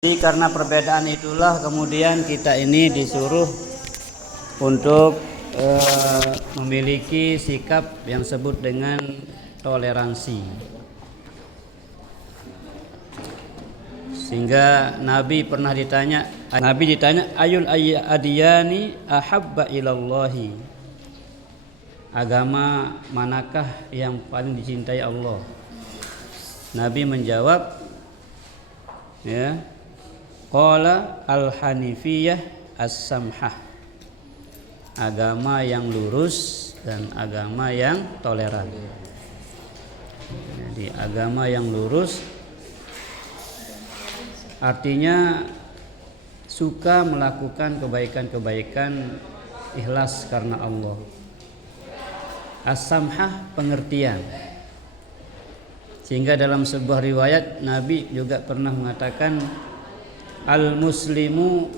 Jadi karena perbedaan itulah kemudian kita ini disuruh untuk memiliki sikap yang disebut dengan toleransi. Sehingga Nabi ditanya ayul adiyani ahabba ilallahi, agama manakah yang paling dicintai Allah? Nabi menjawab, ya, qala al-hanifiyah as-samhah, agama yang lurus dan agama yang toleran. Jadi agama yang lurus artinya suka melakukan kebaikan-kebaikan ikhlas karena Allah. As-samhah pengertian. Sehingga dalam sebuah riwayat Nabi juga pernah mengatakan, al-muslimu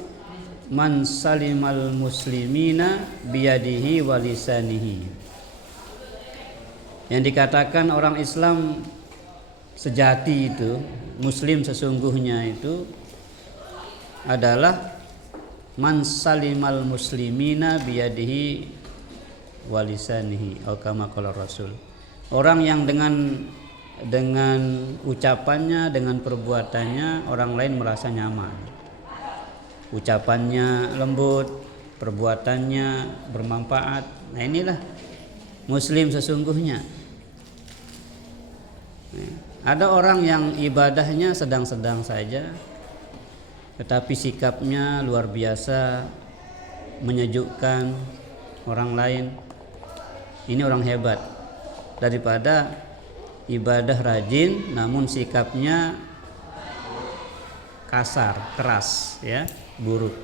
man salimal muslimina biyadihi wa lisanihi. Yang dikatakan orang Islam sejati itu, muslim sesungguhnya itu adalah man salimal muslimina biyadihi wa lisanihi, atau kama qala Rasul. Orang yang dengan ucapannya, dengan perbuatannya orang lain merasa nyaman. Ucapannya lembut, perbuatannya bermanfaat. Nah, inilah muslim sesungguhnya. Ada orang yang ibadahnya sedang-sedang saja, tetapi sikapnya luar biasa, menyejukkan orang lain. Ini orang hebat, daripada ibadah rajin namun sikapnya kasar, keras, ya, buruk.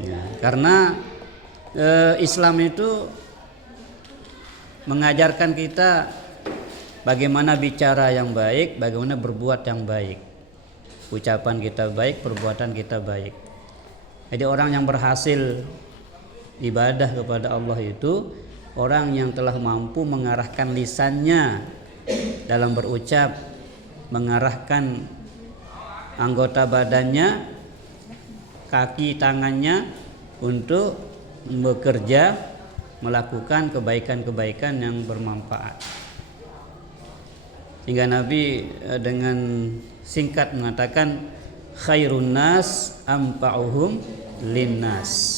Ya, karena Islam itu mengajarkan kita bagaimana bicara yang baik, bagaimana berbuat yang baik. Ucapan kita baik, perbuatan kita baik. Jadi orang yang berhasil ibadah kepada Allah itu orang yang telah mampu mengarahkan lisannya dalam berucap, mengarahkan anggota badannya, kaki tangannya untuk bekerja, melakukan kebaikan-kebaikan yang bermanfaat. Hingga Nabi dengan singkat mengatakan, khairun nas ampa'uhum linnas.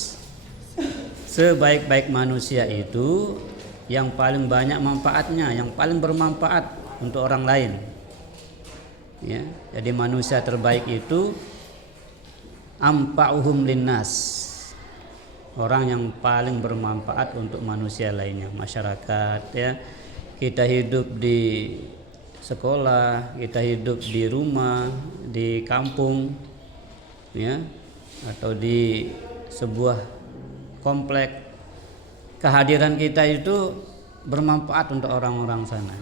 Sebaik-baik manusia itu yang paling banyak manfaatnya, yang paling bermanfaat untuk orang lain. Ya, jadi manusia terbaik itu ampa'uhum linnas, orang yang paling bermanfaat untuk manusia lainnya, masyarakat. Ya, kita hidup di sekolah, kita hidup di rumah, di kampung, ya, atau di sebuah komplek, kehadiran kita itu bermanfaat untuk orang-orang sana.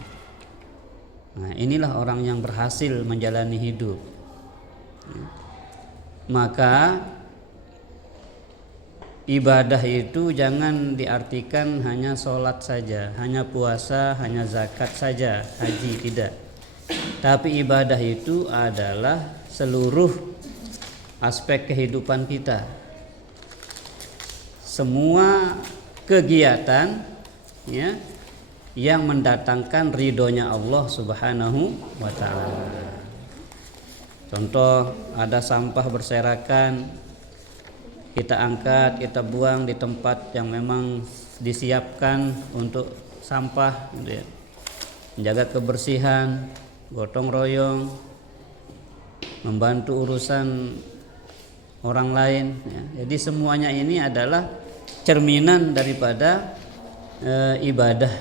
Nah, inilah orang yang berhasil menjalani hidup. Maka ibadah itu jangan diartikan hanya sholat saja, hanya puasa, hanya zakat saja, haji, tidak. Tapi ibadah itu adalah seluruh aspek kehidupan kita. Semua kegiatan, ya, yang mendatangkan ridhonya Allah Subhanahu wa ta'ala. Contoh, ada sampah berserakan, kita angkat, kita buang di tempat yang memang disiapkan untuk sampah, gitu ya. Menjaga kebersihan, gotong royong, membantu urusan orang lain, ya. Jadi semuanya ini adalah cerminan daripada ibadah.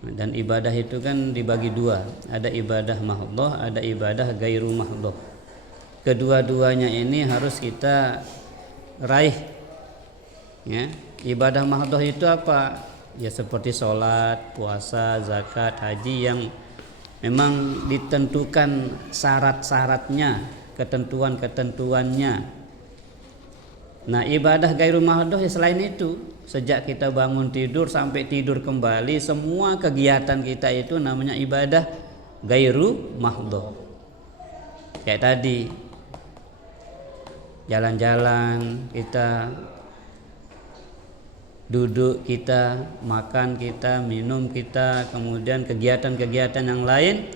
Dan ibadah itu kan dibagi dua, ada ibadah mahdhah, ada ibadah gairu mahdhah. Kedua-duanya ini harus kita raih, ya. Ibadah mahdhah itu apa? Ya seperti sholat, puasa, zakat, haji yang memang ditentukan syarat-syaratnya, ketentuan-ketentuannya. Nah, ibadah gairu mahdhah ya selain itu, sejak kita bangun tidur sampai tidur kembali, semua kegiatan kita itu namanya ibadah gairu mahdhah. Kayak tadi jalan-jalan kita, duduk kita, makan kita, minum kita, kemudian kegiatan-kegiatan yang lain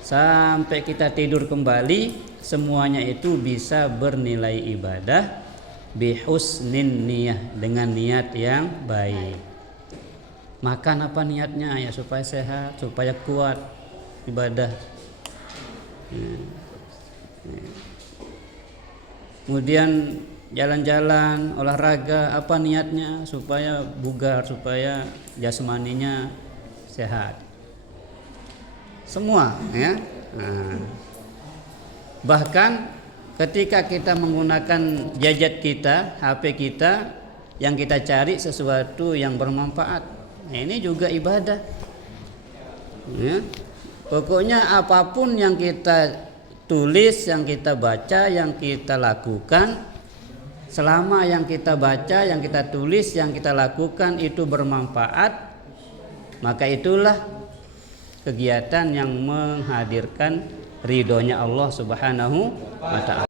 sampai kita tidur kembali, semuanya itu bisa bernilai ibadah bihusnin niyah, dengan niat yang baik. Makan apa niatnya? Ya supaya sehat, supaya kuat ibadah. Kemudian jalan-jalan, olahraga, apa niatnya? Supaya bugar, supaya jasmaninya sehat. Semua ya. Bahkan ketika kita menggunakan gadget kita, HP kita, yang kita cari sesuatu yang bermanfaat, ini juga ibadah ya. Pokoknya apapun yang kita tulis, yang kita baca, yang kita lakukan, selama yang kita baca, yang kita tulis, yang kita lakukan itu bermanfaat, maka itulah kegiatan yang menghadirkan ridhonya Allah Subhanahu wa ta'ala.